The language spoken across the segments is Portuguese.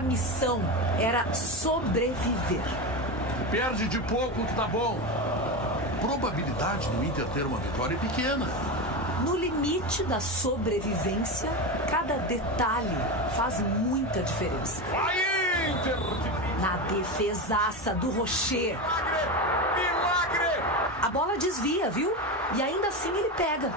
A missão era sobreviver. Perde de pouco que tá bom. Probabilidade do Inter ter uma vitória é pequena. No limite da sobrevivência, cada detalhe faz muita diferença. Vai, Inter! Na defesaça do Rocher. Milagre! A bola desvia, viu? E ainda assim ele pega.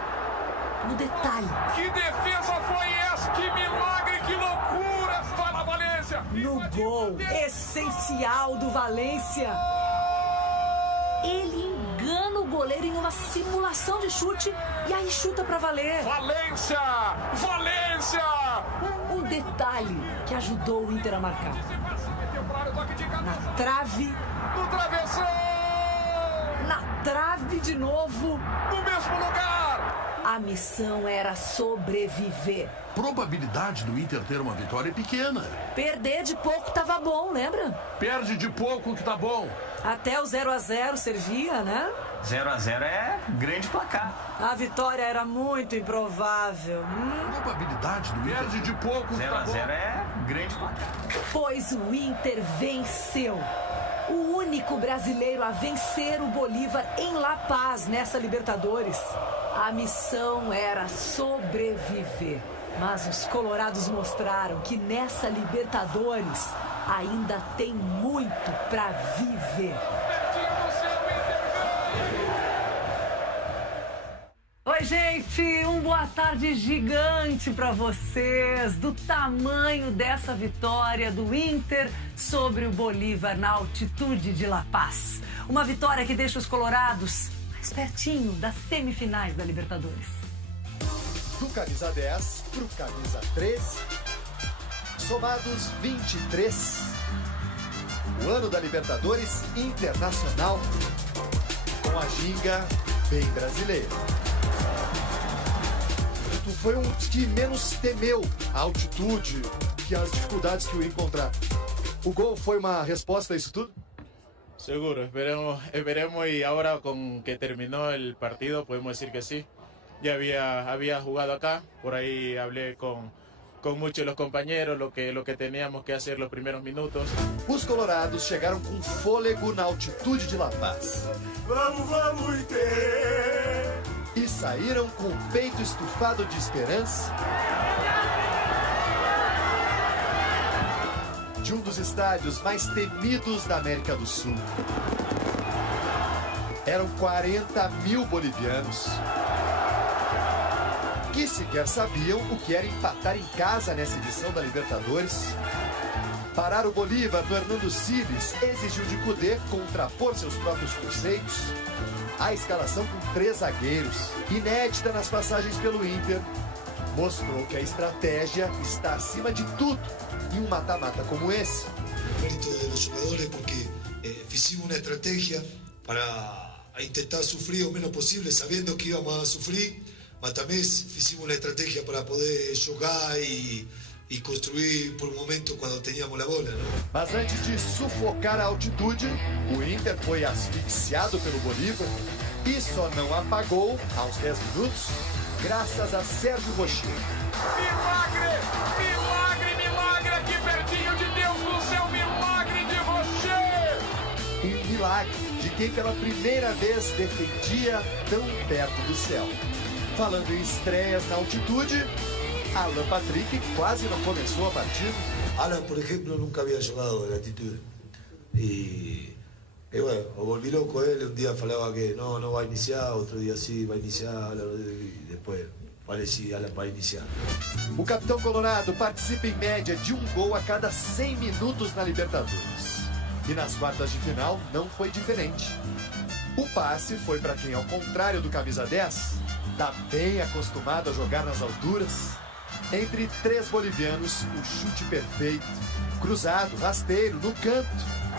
No detalhe. Que defesa foi essa? Que milagre, que loucura! Fala, Valência! No gol essencial do Valência. Ele engana o goleiro em uma simulação de chute e aí chuta pra valer. Valência! Valência! Um detalhe que ajudou o Inter a marcar. Na trave. No travessão! Na trave de novo. No mesmo lugar! A missão era sobreviver. Probabilidade do Inter ter uma vitória é pequena. Perder de pouco tava bom, lembra? Perde de pouco que tá bom. Até o 0-0 servia, né? 0-0 é grande placar. A vitória era muito improvável. Probabilidade do Inter perde de pouco que tá bom. 0-0 é grande placar. Pois o Inter venceu. O único brasileiro a vencer o Bolívar em La Paz nessa Libertadores. A missão era sobreviver. Mas os colorados mostraram que nessa Libertadores ainda tem muito pra viver. Oi, gente, boa tarde gigante pra vocês, do tamanho dessa vitória do Inter sobre o Bolívar na altitude de La Paz. Uma vitória que deixa os colorados mais pertinho das semifinais da Libertadores. Do camisa 10 pro camisa 13, somados 23. O ano da Libertadores Internacional, com a ginga bem brasileira. Tu foi um dos que menos temeu a altitude que as dificuldades que o encontrar. O gol foi uma resposta a isso tudo? Seguro, esperemos y ahora con que terminó el partido podemos decir que sí. Ya había jugado acá, por ahí hablé con muchos de los compañeros, lo que teníamos que hacer los primeros minutos. Os colorados chegaram com fôlego na altitude de La Paz. Vamos, Inter! E saíram com o peito estufado de esperança de um dos estádios mais temidos da América do Sul. Eram 40 mil bolivianos que sequer sabiam o que era empatar em casa nessa edição da Libertadores. Parar o Bolívar do Hernando Siles exigiu de Kudê contrapor seus próprios conceitos. A escalação com 3 zagueiros, inédita nas passagens pelo Inter, mostrou que a estratégia está acima de tudo em um mata-mata como esse. Mérito de los jugadores porque hicimos una estrategia para intentar sufrir o menos posible, sabiendo que íbamos a sufrir, mas también hicimos una estrategia para poder jogar y construir por momento quando teníamos a bola, não? Mas antes de sufocar a altitude, o Inter foi asfixiado pelo Bolívar e só não apagou aos 10 minutos, graças a Sérgio Rocher. Milagre! Milagre, milagre aqui pertinho de Deus no céu, milagre de Rocher! Um milagre de quem pela primeira vez defendia tão perto do céu. Falando em estreias na altitude, Alan Patrick quase não começou a partida. Alan, por ejemplo, nunca había jugado de altitud. Y bueno, me volví loco él. Un día falaba que no va a iniciar, otro día sí va a iniciar, y después parecía Alan va a iniciar. O capitão colorado participa em média de um gol a cada 100 minutos na Libertadores. E nas quartas de final não foi diferente. O passe foi para quem, ao contrário do camisa 10, está bem acostumado a jogar nas alturas. Entre 3 bolivianos, um chute perfeito, cruzado, rasteiro, no canto.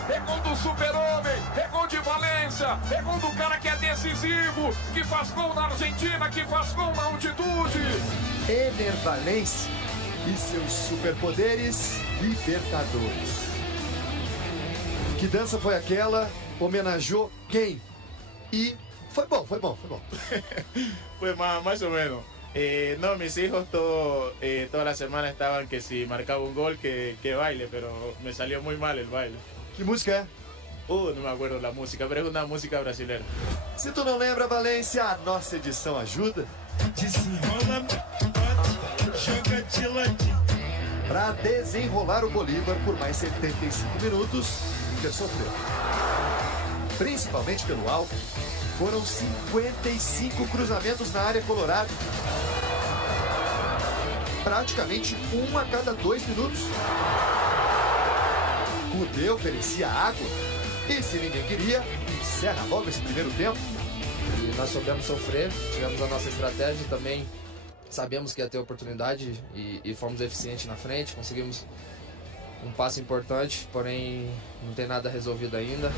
É gol do super-homem, é gol de Valência, é gol do cara que é decisivo, que faz gol na Argentina, que faz gol na altitude. Ener Valencia e seus superpoderes libertadores. Que dança foi aquela? Homenageou quem? E foi bom. Pues más o menos. No, mis hijos toda la semana estaban que si marcaba un gol que baile, pero me salió muy mal el baile. Que música é? No me acuerdo la música, pero es una música brasileña. Se tu não lembra, Valência, a nossa edição ajuda. Para desenrolar o Bolívar por mais 75 minutos, o Inter sofreu. Principalmente pelo alto, foram 55 cruzamentos na área colorada. Praticamente um a cada 2 minutos. Kudê oferecia água. E se ninguém queria, encerra logo esse primeiro tempo. E nós soubemos sofrer, tivemos a nossa estratégia também. Sabemos que ia ter oportunidade e fomos eficientes na frente. Conseguimos um passo importante, porém não tem nada resolvido ainda.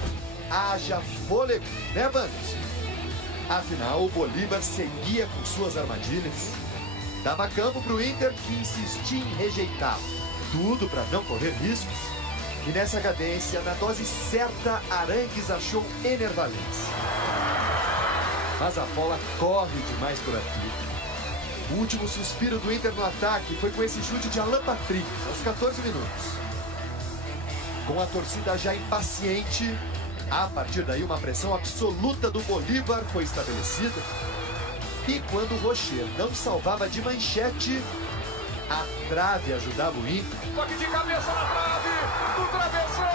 Haja fôlego, né, Bandos? Afinal, o Bolívar seguia com suas armadilhas. Dava campo para o Inter, que insistia em rejeitá-lo. Tudo para não correr riscos. E nessa cadência, na dose certa, Arangues achou Enervalência. Mas a bola corre demais por aqui. O último suspiro do Inter no ataque foi com esse chute de Alan Patrick, aos 14 minutos. Com a torcida já impaciente, a partir daí uma pressão absoluta do Bolívar foi estabelecida. E quando o Rocher não salvava de manchete, a trave ajudava o Inter. Toque de cabeça na trave, no travessão!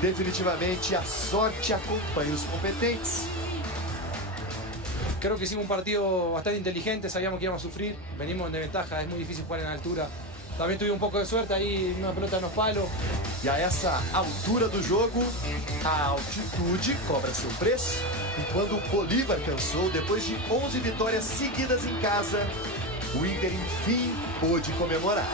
Definitivamente a sorte acompanha os competentes. Creo que hicimos un partido bastante inteligente, sabíamos que íbamos a sufrir, venimos en desventaja, es muy difícil jugar en altura. También tuvimos un poco de suerte ahí, una pelota nos palos. E a essa altura do jogo, a altitude cobra seu preço. E quando o Bolívar cansou, depois de 11 vitórias seguidas em casa, o Inter enfim pôde comemorar.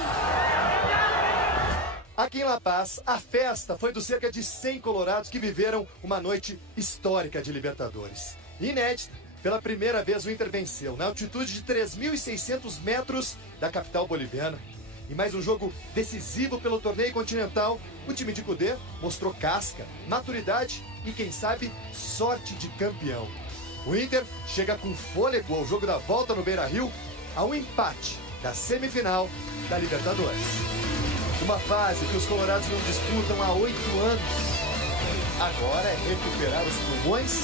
Aqui em La Paz, a festa foi dos cerca de 100 colorados que viveram uma noite histórica de Libertadores. Inédita, pela primeira vez o Inter venceu na altitude de 3.600 metros da capital boliviana. Em mais um jogo decisivo pelo torneio continental, o time de Kudê mostrou casca, maturidade e, quem sabe, sorte de campeão. O Inter chega com fôlego ao jogo da volta no Beira-Rio, a um empate da semifinal da Libertadores. Uma fase que os colorados não disputam há 8 anos. Agora é recuperar os pulmões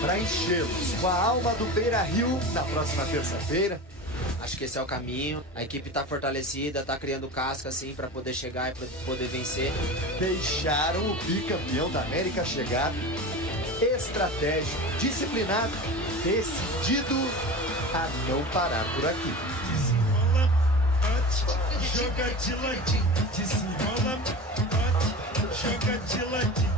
para enchê-los com a alma do Beira-Rio na próxima terça-feira. Acho que esse é o caminho. A equipe está fortalecida, está criando casca assim para poder chegar e para poder vencer. Deixaram o bicampeão da América chegar. Estratégico, disciplinado, decidido a não parar por aqui. Desenrola, bate, joga de ladinho. Desenrola, bate, joga de ladinho.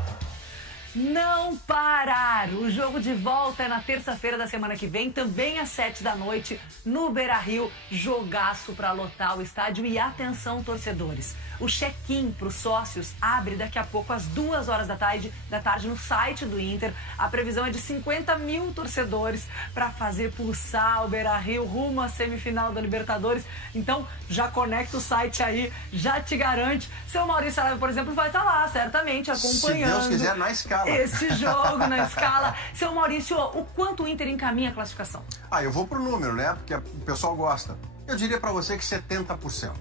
Não parar! O jogo de volta é na terça-feira da semana que vem, também às 7 da noite, no Beira-Rio. Jogaço para lotar o estádio. E atenção, torcedores, o check-in para os sócios abre daqui a pouco às 2 horas da tarde no site do Inter. A previsão é de 50 mil torcedores para fazer pulsar o Beira-Rio rumo à semifinal da Libertadores. Então já conecta o site aí, já te garante. Seu Maurício Saraiva, por exemplo, vai estar lá, certamente, acompanhando. Se Deus quiser, na escala. Este jogo na escala. Seu Maurício, o quanto o Inter encaminha a classificação? Eu vou pro número, né? Porque o pessoal gosta. Eu diria pra você que 70%.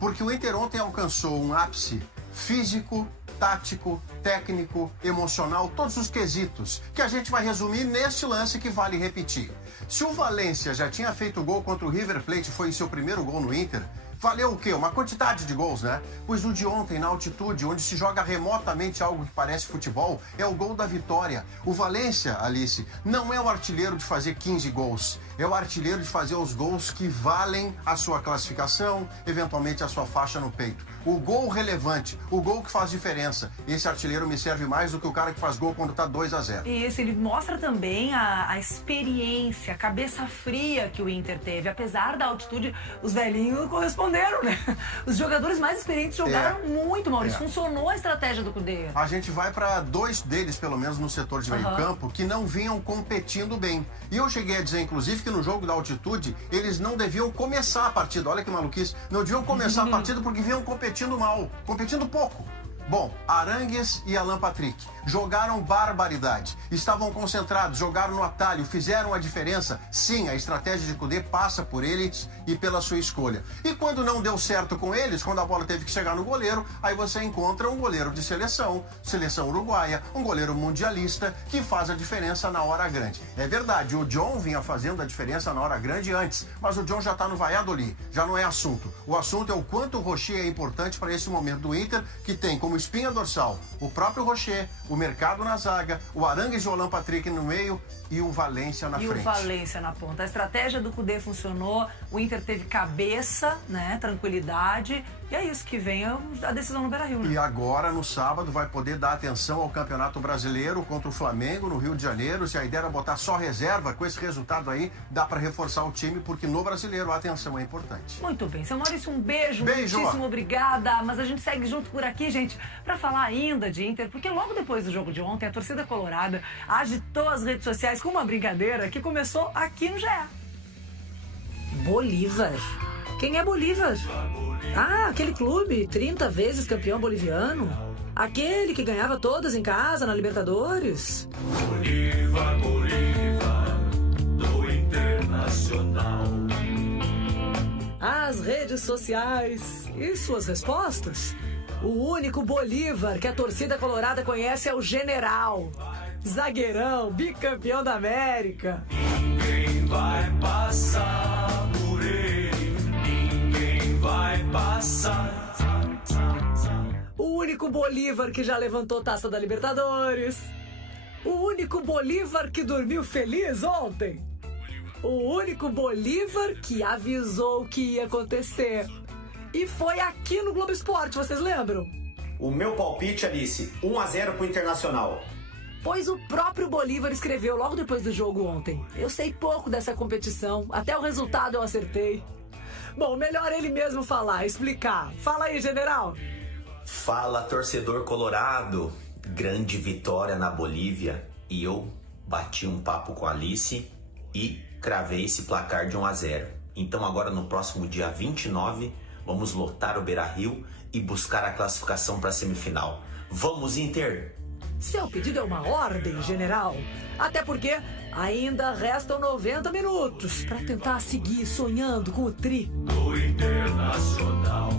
Porque o Inter ontem alcançou um ápice físico, tático, técnico, emocional, todos os quesitos, que a gente vai resumir neste lance que vale repetir. Se o Valência já tinha feito gol contra o River Plate, foi seu primeiro gol no Inter, valeu o quê? Uma quantidade de gols, né? Pois no de ontem, na altitude, onde se joga remotamente algo que parece futebol, é o gol da vitória. O Valência, Alice, não é o artilheiro de fazer 15 gols. É o artilheiro de fazer os gols que valem a sua classificação, eventualmente a sua faixa no peito. O gol relevante, o gol que faz diferença. Esse artilheiro me serve mais do que o cara que faz gol quando tá 2-0. Isso, ele mostra também a experiência, a cabeça fria que o Inter teve. Apesar da altitude, os velhinhos corresponderam, né? Os jogadores mais experientes jogaram muito, Maurício. Funcionou a estratégia do Kudê. A gente vai para 2 deles, pelo menos no setor de meio campo, que não vinham competindo bem. E eu cheguei a dizer, inclusive, que no jogo da altitude, eles não deviam começar a partida. Olha que maluquice. Não deviam começar a partida porque vinham competindo mal, competindo pouco. Bom, Arangues e Alan Patrick jogaram barbaridade. Estavam concentrados, jogaram no atalho, fizeram a diferença. Sim, a estratégia de Kudê passa por eles e pela sua escolha. E quando não deu certo com eles, quando a bola teve que chegar no goleiro, aí você encontra um goleiro de seleção uruguaia, um goleiro mundialista que faz a diferença na hora grande. É verdade, o John vinha fazendo a diferença na hora grande antes, mas o John já está no Valladolid, já não é assunto. O assunto é o quanto o Rocher é importante para esse momento do Inter, que tem como espinha dorsal o próprio Rocher, o Mercado na zaga, o Arangues e o Alan Patrick no meio e o Valência na frente. E o Valência na ponta. A estratégia do Kudê funcionou, o Inter teve cabeça, né, tranquilidade, e é isso que vem a decisão no Beira-Rio, né? E agora, no sábado, vai poder dar atenção ao Campeonato Brasileiro contra o Flamengo, no Rio de Janeiro. Se a ideia era botar só reserva, com esse resultado aí, dá para reforçar o time, porque no Brasileiro a atenção é importante. Muito bem. Seu Maurício, um beijo. Beijo. Muitíssimo obrigada. Mas a gente segue junto por aqui, gente, para falar ainda de Inter, porque logo depois do jogo de ontem, a torcida colorada agitou as redes sociais com uma brincadeira que começou aqui no GE. Bolívar. Quem é Bolívar? Ah, aquele clube, 30 vezes campeão boliviano. Aquele que ganhava todas em casa na Libertadores. Bolívar, Bolívar, do Internacional. As redes sociais e suas respostas? O único Bolívar que a torcida colorada conhece é o General. Zagueirão, bicampeão da América. Ninguém vai passar por ele, ninguém vai passar. O único Bolívar que já levantou taça da Libertadores. O único Bolívar que dormiu feliz ontem. O único Bolívar que avisou o que ia acontecer. E foi aqui no Globo Esporte, vocês lembram? O meu palpite, Alice, 1-0 pro Internacional. Pois o próprio Bolívar escreveu logo depois do jogo ontem. Eu sei pouco dessa competição, até o resultado eu acertei. Bom, melhor ele mesmo falar, explicar. Fala aí, general. Fala, torcedor colorado. Grande vitória na Bolívia. E eu bati um papo com a Alice e cravei esse placar de 1-0. Então agora no próximo dia 29, vamos lotar o Beira-Rio e buscar a classificação para a semifinal. Vamos, Inter! Seu pedido é uma ordem, general. Até porque ainda restam 90 minutos para tentar seguir sonhando com o tri. Do Internacional.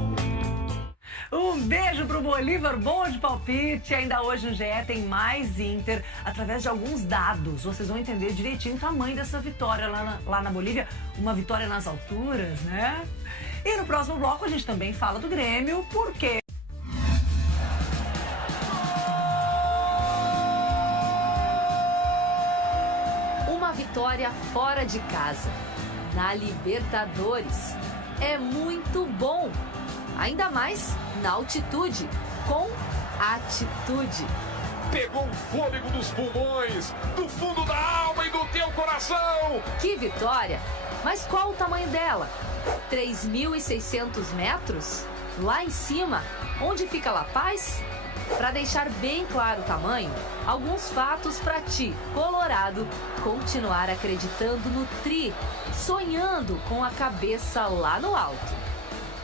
Um beijo pro Bolívar, bom de palpite. Ainda hoje no GE tem mais Inter através de alguns dados. Vocês vão entender direitinho o tamanho dessa vitória lá na Bolívia. Uma vitória nas alturas, né? E no próximo bloco a gente também fala do Grêmio, porque... Uma vitória fora de casa, na Libertadores, é muito bom. Ainda mais na altitude, com atitude. Pegou o fôlego dos pulmões, do fundo da alma e do teu coração. Que vitória! Mas qual o tamanho dela? 3.600 metros? Lá em cima, onde fica La Paz? Para deixar bem claro o tamanho, alguns fatos para ti, colorado, continuar acreditando no tri, sonhando com a cabeça lá no alto.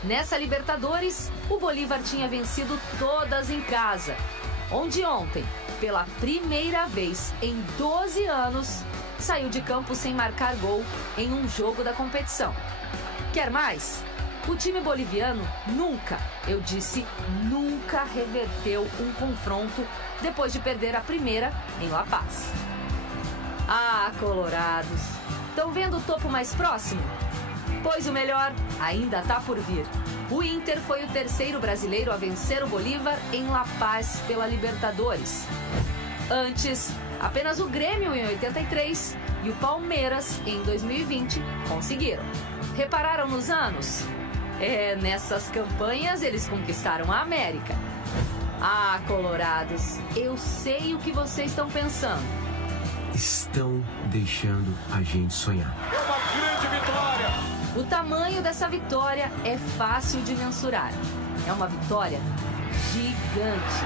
Nessa Libertadores, o Bolívar tinha vencido todas em casa, onde ontem, pela primeira vez em 12 anos, saiu de campo sem marcar gol em um jogo da competição. Quer mais? O time boliviano nunca, eu disse nunca, reverteu um confronto depois de perder a primeira em La Paz. Ah, colorados, estão vendo o topo mais próximo? Pois o melhor ainda está por vir. O Inter foi o terceiro brasileiro a vencer o Bolívar em La Paz pela Libertadores. Antes, apenas o Grêmio em 83 e o Palmeiras em 2020 conseguiram. Repararam nos anos? Nessas campanhas eles conquistaram a América. Ah, colorados, eu sei o que vocês estão pensando. Estão deixando a gente sonhar. É uma grande vitória! O tamanho dessa vitória é fácil de mensurar. É uma vitória gigante.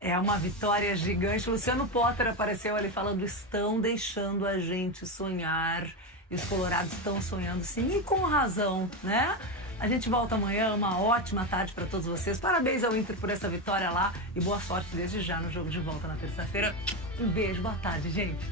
É uma vitória gigante. Luciano Potter apareceu ali falando: estão deixando a gente sonhar. E os colorados estão sonhando sim, e com razão, né? A gente volta amanhã, uma ótima tarde para todos vocês. Parabéns ao Inter por essa vitória lá e boa sorte desde já no jogo de volta na terça-feira. Um beijo, boa tarde, gente.